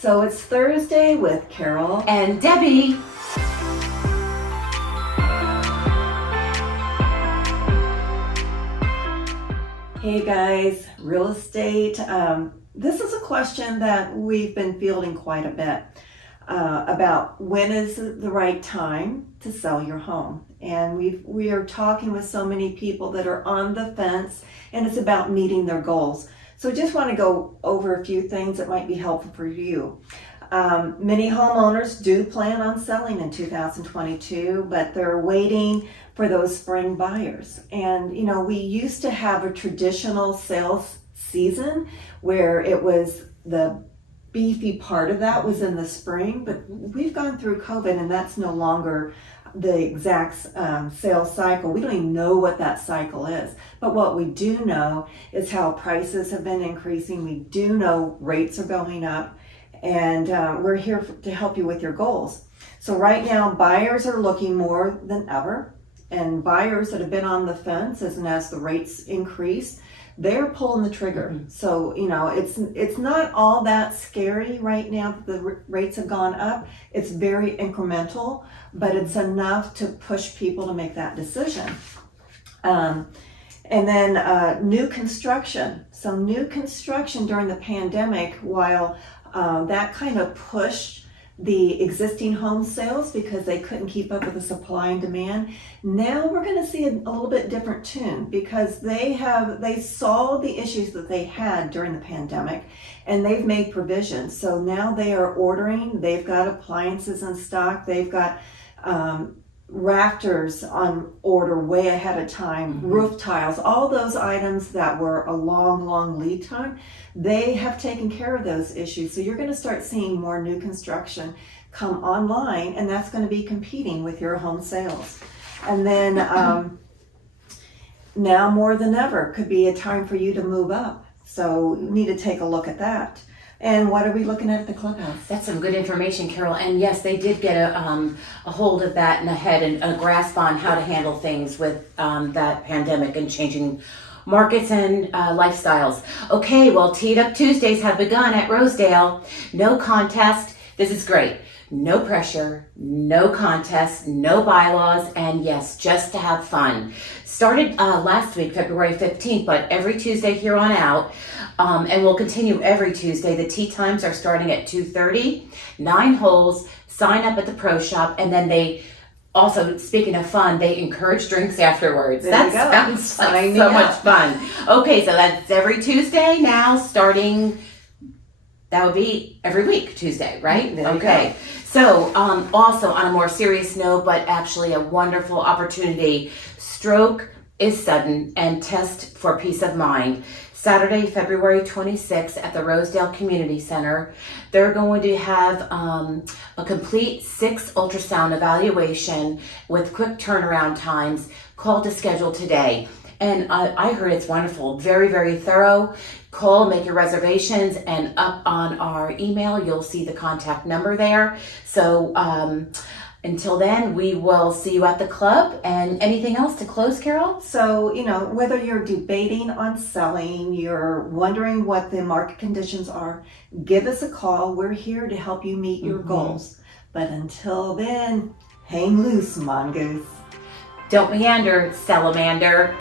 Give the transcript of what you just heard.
So it's Thursday with Carol and Debbie. Hey guys, real estate. This is a question that we've been fielding quite a bit about when is the right time to sell your home. And we are talking with so many people that are on the fence, and it's about meeting their goals. So just want to go over a few things that might be helpful for you. Many homeowners do plan on selling in 2022, but they're waiting for those spring buyers. And you know, we used to have a traditional sales season where it was the beefy part of that was in the spring, but we've gone through COVID and that's no longer the exact sales cycle. We don't even know what that cycle is, but what we do know is how prices have been increasing. We do know rates are going up, and we're here to help you with your goals. So right now, buyers are looking more than ever, and buyers that have been on the fence as the rates increase, they're pulling the trigger. Mm-hmm. So, you know, it's not all that scary right now that the rates have gone up. It's very incremental, but it's enough to push people to make that decision. And then new construction. So new construction during the pandemic, while that kind of pushed the existing home sales because they couldn't keep up with the supply and demand. Now we're going to see a little bit different tune because they saw the issues that they had during the pandemic and they've made provisions. So now they are ordering, they've got appliances in stock, they've got rafters on order way ahead of time, mm-hmm. roof tiles, all those items that were a long lead time, they have taken care of those issues. So you're going to start seeing more new construction come online, and that's going to be competing with your home sales. And then now more than ever could be a time for you to move up. So you need to take a look at that. And what are we looking at the Clubhouse? That's some good information, Carol. And yes, they did get a hold of that and a grasp on how to handle things with that pandemic and changing markets and lifestyles. Okay, well, Teed Up Tuesdays have begun at Rosedale. No contest. This is great. No pressure, no contest, no bylaws, and yes, just to have fun. Started last week, February 15th, but every Tuesday here on out, and we'll continue every Tuesday. The tee times are starting at 2:30, 9 holes, sign up at the pro shop, and then they also, speaking of fun, they encourage drinks afterwards. That sounds like so much fun. Okay, so that's every Tuesday now, starting, that would be every week, Tuesday, right? Okay. So also on a more serious note, but actually a wonderful opportunity, stroke is sudden and test for peace of mind. Saturday, February 26th at the Rosedale Community Center, they're going to have a complete 6 ultrasound evaluation with quick turnaround times. Call to schedule today. And I heard it's wonderful, very, very thorough. Call, make your reservations, and up on our email, you'll see the contact number there. So until then, we will see you at the club. And anything else to close, Carol? So, you know, whether you're debating on selling, you're wondering what the market conditions are, give us a call. We're here to help you meet your goals. But until then, hang loose, mongoose. Don't meander, salamander.